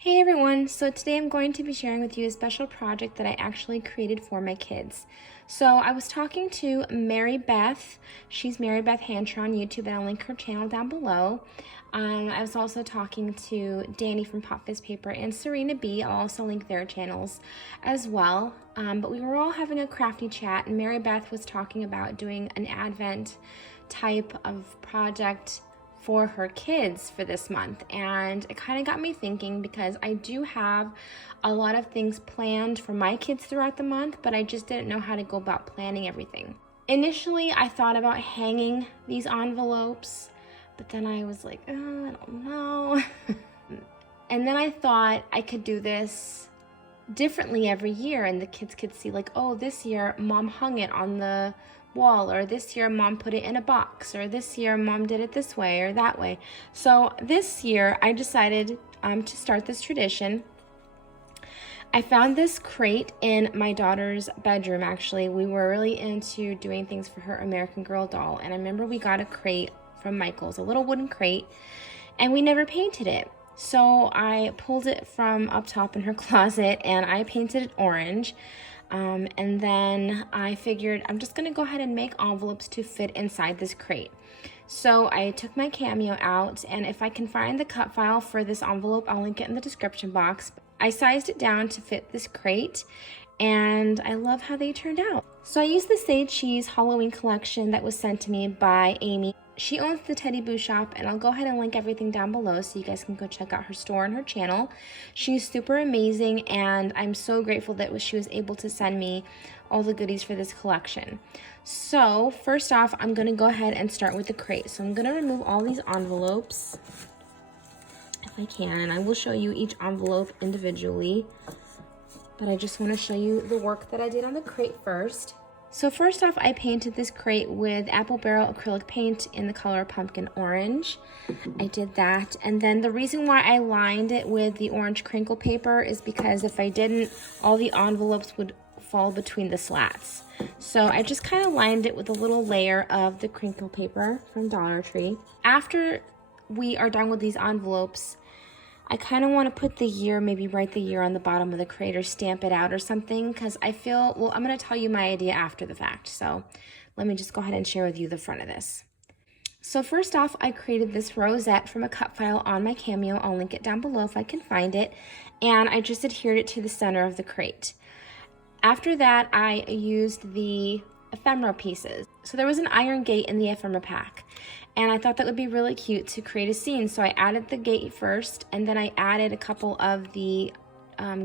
Hey everyone, so today I'm going to be sharing with you a special project that I actually created for my kids. So I was talking to Mary Beth. She's Mary Beth Hancher on YouTube, and I'll link her channel down below. I was also talking to Danny from Pop Fizz Paper and Sabrina B. I'll also link their channels as well. But we were all having a crafty chat, and Mary Beth was talking about doing an Advent type of project for her kids for this month, and it kind of got me thinking because I do have a lot of things planned for my kids throughout the month, but I just didn't know how to go about planning everything. Initially, I thought about hanging these envelopes, but then I was like, oh, I don't know. And then I thought I could do this differently every year, and the kids could see like, oh, this year mom hung it on the wall, or this year mom put it in a box, or this year mom did it this way or that way. So this year I decided to start this tradition. I found this crate in my daughter's bedroom. Actually, we were really into doing things for her American Girl doll, and I remember we got a crate from Michael's, a little wooden crate, and we never painted it. So I pulled it from up top in her closet and I painted it orange. And then I figured I'm just gonna go ahead and make envelopes to fit inside this crate. So I took my Cameo out, and if I can find the cut file for this envelope, I'll link it in the description box. I sized it down to fit this crate, and I love how they turned out. So I used the Sage Cheese Halloween collection that was sent to me by Amy. She owns the Teddy Boo shop, and I'll go ahead and link everything down below so you guys can go check out her store and her channel. She's super amazing, and I'm so grateful that she was able to send me all the goodies for this collection. So first off, I'm going to go ahead and start with the crate. So I'm going to remove all these envelopes if I can, and I will show you each envelope individually. But I just want to show you the work that I did on the crate first. So first off, I painted this crate with Apple Barrel acrylic paint in the color Pumpkin Orange. I did that, and then the reason why I lined it with the orange crinkle paper is because if I didn't, all the envelopes would fall between the slats. So I just kind of lined it with a little layer of the crinkle paper from Dollar Tree. After we are done with these envelopes, I kind of want to put the year, maybe write the year on the bottom of the crate or stamp it out or something, because I feel, well, I'm going to tell you my idea after the fact. So let me just go ahead and share with you the front of this. So first off, I created this rosette from a cut file on my Cameo. I'll link it down below if I can find it. And I just adhered it to the center of the crate. After that, I used the ephemera pieces. So there was an iron gate in the ephemera pack, and I thought that would be really cute to create a scene. So I added the gate first, and then I added a couple of the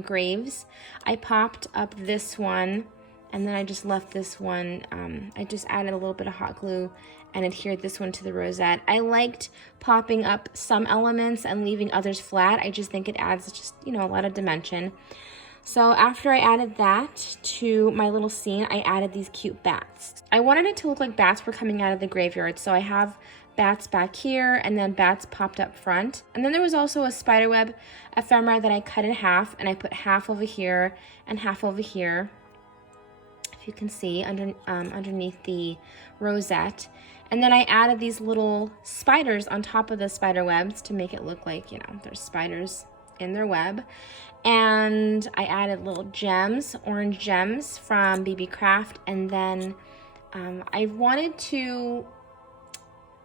graves. I popped up this one, and then I just left this one. I just added a little bit of hot glue and adhered this one to the rosette. I liked popping up some elements and leaving others flat. I just think it adds just, a lot of dimension. So after I added that to my little scene, I added these cute bats. I wanted it to look like bats were coming out of the graveyard, so I have bats back here and then bats popped up front. And then there was also a spiderweb ephemera that I cut in half, and I put half over here and half over here, if you can see, underneath the rosette. And then I added these little spiders on top of the spider webs to make it look like, there's spiders in their web. And I added little gems, orange gems from BB Craft, and then I wanted to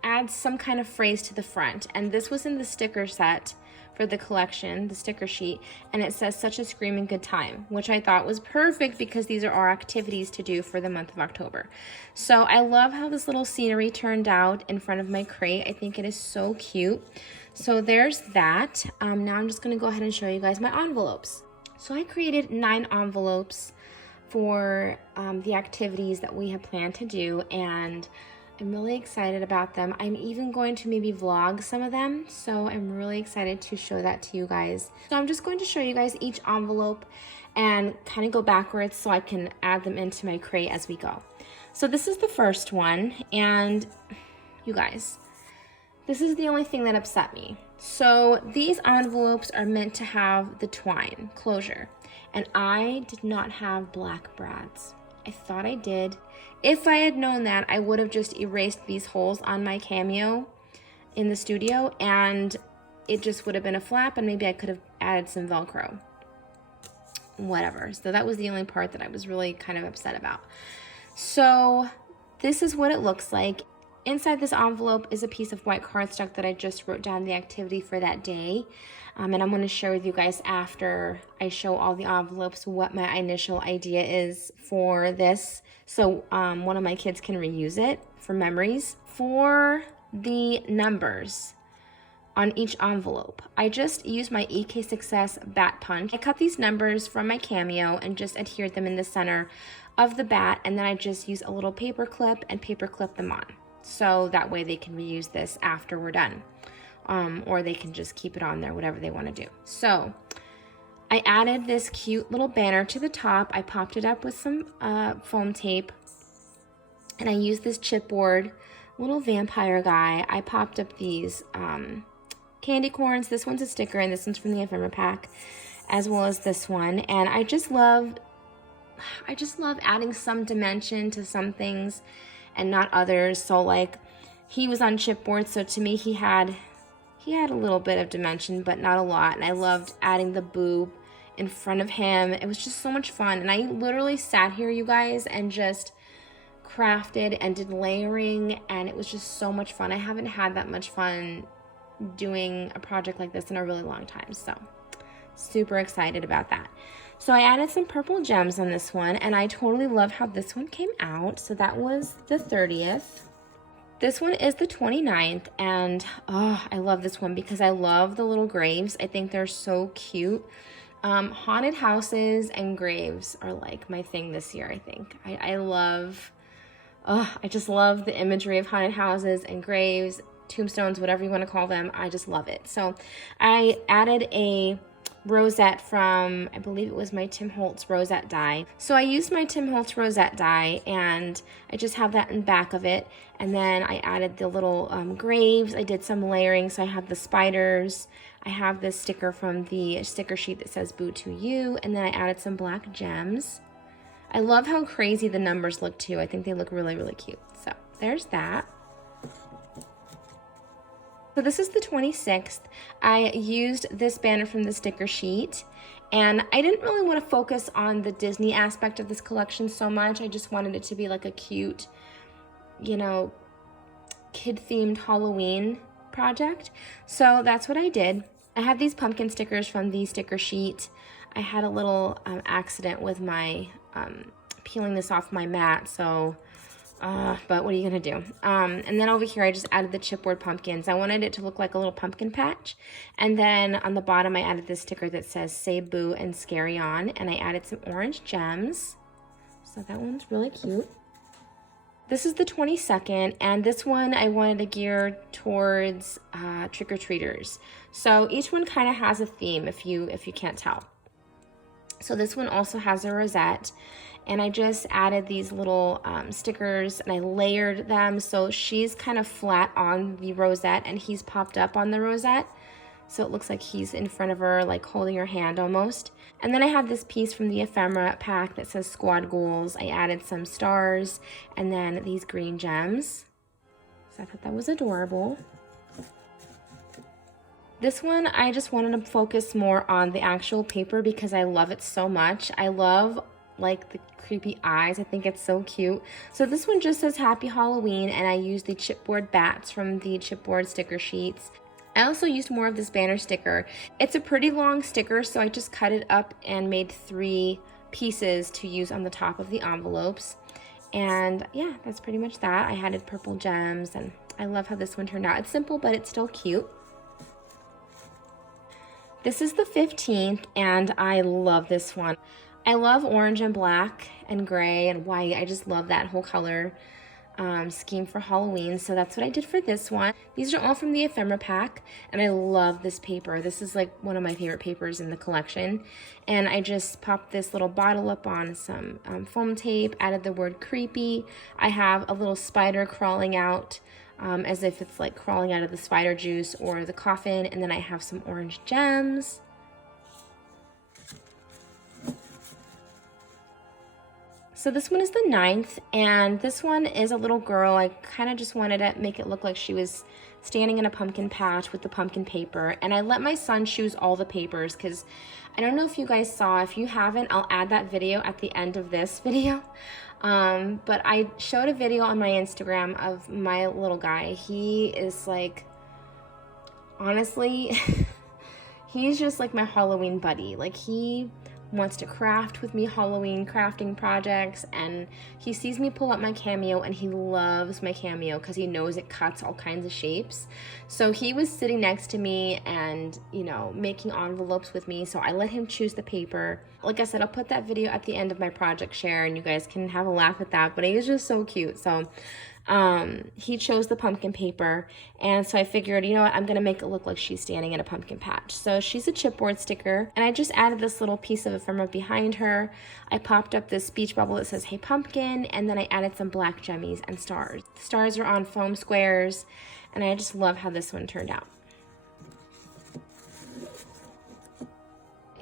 add some kind of phrase to the front, and this was in the sticker set for the collection, the sticker sheet, and it says "such a screaming good time," which I thought was perfect because these are our activities to do for the month of October. So I love how this little scenery turned out in front of my crate. I think it is so cute. So there's that. Now I'm just going to go ahead and show you guys my envelopes. So I created 9 envelopes for the activities that we have planned to do, and I'm really excited about them. I'm even going to maybe vlog some of them, so I'm really excited to show that to you guys. So I'm just going to show you guys each envelope and kind of go backwards so I can add them into my crate as we go. So this is the first one, and you guys, this is the only thing that upset me. So these envelopes are meant to have the twine closure, and I did not have black brads. I thought I did. If I had known that, I would have just erased these holes on my Cameo in the studio, and it just would have been a flap, and maybe I could have added some Velcro. Whatever. So that was the only part that I was really kind of upset about. So this is what it looks like. Inside this envelope is a piece of white cardstock that I just wrote down the activity for that day. And I'm going to share with you guys after I show all the envelopes what my initial idea is for this. So one of my kids can reuse it for memories. For the numbers on each envelope, I just used my EK Success bat punch. I cut these numbers from my Cameo and just adhered them in the center of the bat, and then I just use a little paper clip and paper clip them on. So that way they can reuse this after we're done. Or they can just keep it on there, whatever they want to do. So I added this cute little banner to the top. I popped it up with some foam tape, and I used this chipboard little vampire guy. I popped up these candy corns. This one's a sticker, and this one's from the ephemera pack, as well as this one. And I just love adding some dimension to some things and not others. So like, he was on chipboard, so to me he had a little bit of dimension, but not a lot. And I loved adding the boob in front of him. It was just so much fun. And I literally sat here, you guys, and just crafted and did layering, and it was just so much fun. I haven't had that much fun doing a project like this in a really long time, so super excited about that. So I added some purple gems on this one, and I totally love how this one came out. So that was the 30th. This one is the 29th, and oh, I love this one because I love the little graves. I think they're so cute. Haunted houses and graves are like my thing this year, I think. I just love the imagery of haunted houses and graves, tombstones, whatever you want to call them. I just love it. So I added a rosette from, I believe it was my Tim Holtz rosette die. So I used my Tim Holtz rosette die, and I just have that in the back of it. And then I added the little graves. I did some layering, so I have the spiders. I have this sticker from the sticker sheet that says Boo to You, and then I added some black gems. I love how crazy the numbers look too. I think they look really, really cute. So there's that. So this is the 26th. I used this banner from the sticker sheet, and I didn't really want to focus on the Disney aspect of this collection so much. I just wanted it to be like a cute, you know, kid-themed Halloween project. So that's what I did. I had these pumpkin stickers from the sticker sheet. I had a little accident with my peeling this off my mat, so but what are you gonna do? And then over here I just added the chipboard pumpkins. I wanted it to look like a little pumpkin patch. And then on the bottom I added this sticker that says Say Boo and Scary On, and I added some orange gems. So that one's really cute. This is the 22nd, and this one I wanted to gear towards trick-or-treaters. So each one kind of has a theme, if you can't tell. So this one also has a rosette, and I just added these little stickers, and I layered them so she's kind of flat on the rosette and he's popped up on the rosette. So it looks like he's in front of her, like holding her hand almost. And then I have this piece from the ephemera pack that says Squad Goals. I added some stars and then these green gems. So I thought that was adorable. This one, I just wanted to focus more on the actual paper because I love it so much. I love like the creepy eyes. I think it's so cute. So this one just says Happy Halloween, and I used the chipboard bats from the chipboard sticker sheets. I also used more of this banner sticker. It's a pretty long sticker, so I just cut it up and made 3 pieces to use on the top of the envelopes. And yeah, that's pretty much that. I added purple gems, and I love how this one turned out. It's simple, but it's still cute. This is the 15th, and I love this one. I love orange and black and gray and white. I just love that whole color scheme for Halloween. So that's what I did for this one. These are all from the ephemera pack, and I love this paper. This is like one of my favorite papers in the collection. And I just popped this little bottle up on some foam tape, added the word creepy. I have a little spider crawling out as if it's like crawling out of the spider juice or the coffin. And then I have some orange gems. So this one is the 9th, and this one is a little girl. I kind of just wanted to make it look like she was standing in a pumpkin patch with the pumpkin paper, and I let my son choose all the papers because I don't know if you guys saw. If you haven't, I'll add that video at the end of this video. But I showed a video on my Instagram of my little guy. He is like, honestly, he's just like my Halloween buddy. Like, he wants to craft with me Halloween crafting projects, and he sees me pull up my Cameo and he loves my Cameo because he knows it cuts all kinds of shapes. So he was sitting next to me and, you know, making envelopes with me, so I let him choose the paper. Like I said, I'll put that video at the end of my project share and you guys can have a laugh at that, but he was just so cute. So he chose the pumpkin paper, and so I figured, you know what, I'm gonna make it look like she's standing in a pumpkin patch. So she's a chipboard sticker, and I just added this little piece of ephemera behind her. I popped up this speech bubble that says, "Hey Pumpkin," and then I added some black jemmies and stars. The stars are on foam squares, and I just love how this one turned out.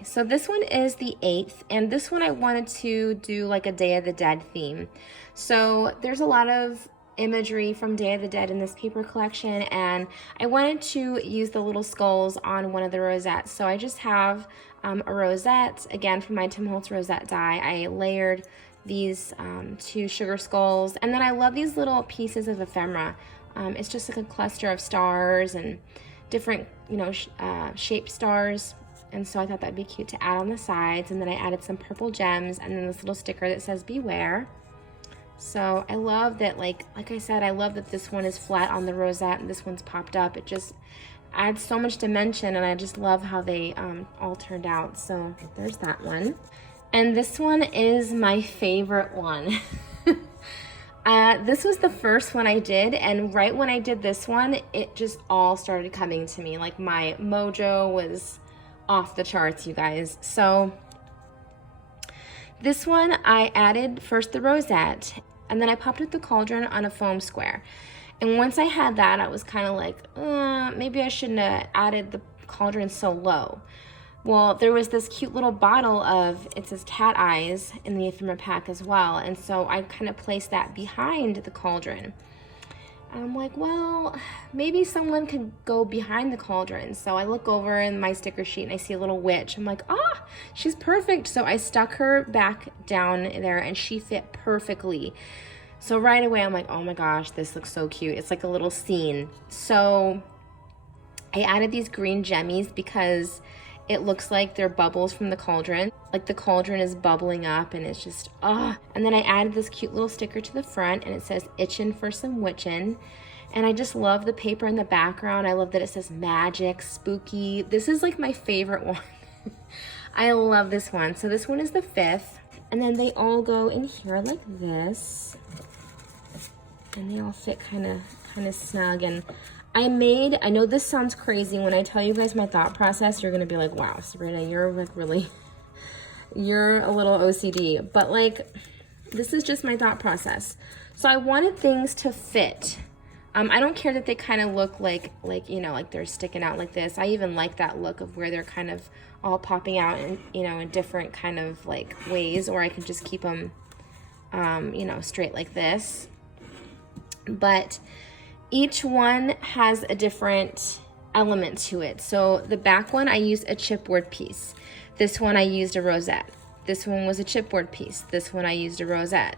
So this one is the 8th, and this one I wanted to do like a Day of the Dead theme. So there's a lot of imagery from Day of the Dead in this paper collection, and I wanted to use the little skulls on one of the rosettes. So I just have a rosette, again from my Tim Holtz rosette die. I layered these 2 sugar skulls, and then I love these little pieces of ephemera. It's just like a cluster of stars and different, you know, shaped stars. And so I thought that'd be cute to add on the sides. And then I added some purple gems and then this little sticker that says "Beware." So I love that, like I said, I love that this one is flat on the rosette and this one's popped up. It just adds so much dimension, and I just love how they all turned out. So there's that one. And this one is my favorite one. This was the first one I did, and right when I did this one, it just all started coming to me. Like, my mojo was off the charts, you guys. So this one, I added first the rosette, and then I popped up the cauldron on a foam square. And once I had that, I was kind of like, maybe I shouldn't have added the cauldron so low. Well, there was this cute little bottle of, it says cat eyes in the ephemera pack as well. And so I kind of placed that behind the cauldron. And I'm like, well, maybe someone could go behind the cauldron. So I look over in my sticker sheet and I see a little witch. I'm like, she's perfect. So I stuck her back down there and she fit perfectly. So right away, I'm like, oh my gosh, this looks so cute. It's like a little scene. So I added these green jemmies because it looks like they're bubbles from the cauldron. Like the cauldron is bubbling up and it's just, And then I added this cute little sticker to the front and it says "Itchin' for some witchin'." And I just love the paper in the background. I love that it says magic, spooky. This is like my favorite one. I love this one. So this one is the 5th. And then they all go in here like this. And they all fit kind of snug. And I know this sounds crazy. When I tell you guys my thought process, you're gonna be like, wow, Sabrina, you're like really, you're a little OCD. But like, this is just my thought process. So I wanted things to fit. I don't care that they kind of look like, you know, like they're sticking out like this. I even like that look of where they're kind of all popping out in, you know, in different kind of like ways, or I can just keep them, you know, straight like this. But each one has a different element to it. So the back one, I used a chipboard piece. This one I used a rosette. This one was a chipboard piece. This one I used a rosette.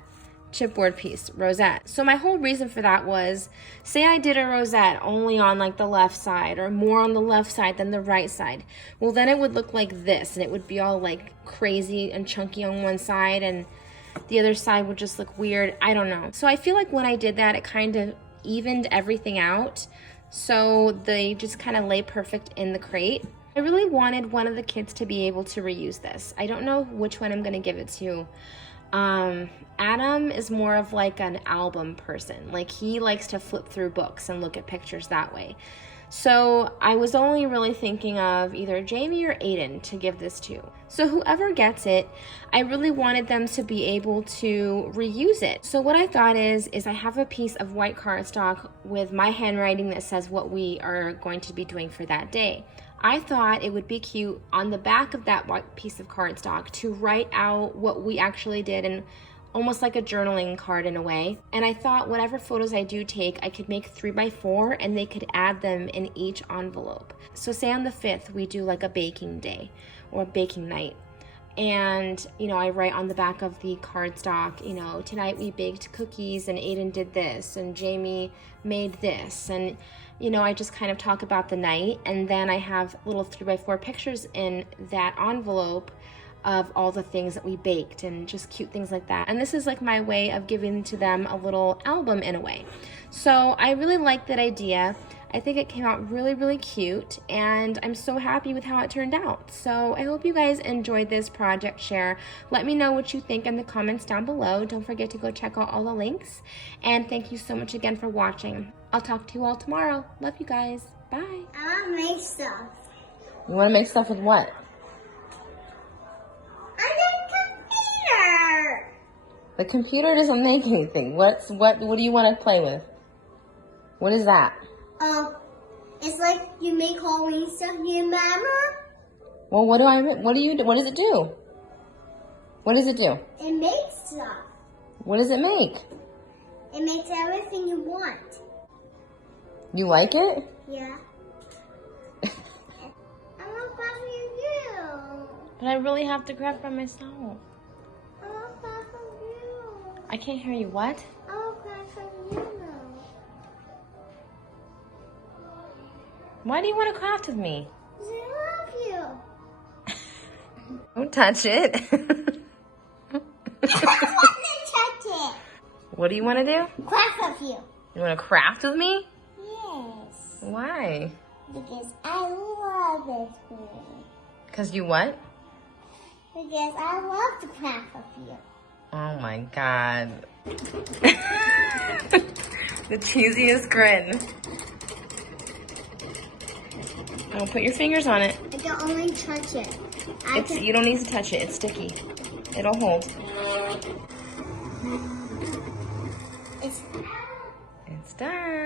Chipboard piece, rosette. So my whole reason for that was, say I did a rosette only on like the left side or more on the left side than the right side. Well, then it would look like this and it would be all like crazy and chunky on one side and the other side would just look weird. I don't know. So I feel like when I did that, it kind of evened everything out. So they just kind of lay perfect in the crate. I really wanted one of the kids to be able to reuse this. I don't know which one I'm going to give it to. Adam is more of like an album person. Like he likes to flip through books and look at pictures that way. So I was only really thinking of either Jamie or Aiden to give this to. So whoever gets it, I really wanted them to be able to reuse it. So what I thought is I have a piece of white cardstock with my handwriting that says what we are going to be doing for that day. I thought it would be cute on the back of that white piece of cardstock to write out what we actually did and almost like a journaling card in a way. And I thought whatever photos I do take, I could make 3x4 and they could add them in each envelope. So say on the 5th, we do like a baking day or baking night. And, you know, I write on the back of the cardstock, you know, tonight we baked cookies and Aiden did this and Jamie made this. And, you know, I just kind of talk about the night. And then I have little 3x4 pictures in that envelope of all the things that we baked and just cute things like that. And this is like my way of giving to them a little album in a way. So I really like that idea. I think it came out really, really cute, and I'm so happy with how it turned out. So I hope you guys enjoyed this project share. Let me know what you think in the comments down below. Don't forget to go check out all the links. And thank you so much again for watching. I'll talk to you all tomorrow. Love you guys. Bye. I want to make stuff. You want to make stuff with what? On the computer. The computer doesn't make anything. What do you want to play with? What is that? It's like you make Halloween stuff, you remember? Well, what does it do? What does it do? It makes stuff. What does it make? It makes everything you want. You like it? Yeah. I want craft for you. But I really have to craft by myself. I want craft for you. I can't hear you. What? I want craft for you now. Why do you want to craft with me? Because I love you. Don't touch it. I want to touch it. What do you want to do? Craft with you. You want to craft with me? Yes. Why? Because I love it for you. Because you what? Because I love to craft with you. Oh my God. The cheesiest grin. Don't put your fingers on it. I can only touch it. You don't need to touch it. It's sticky. It'll hold. It's It's done.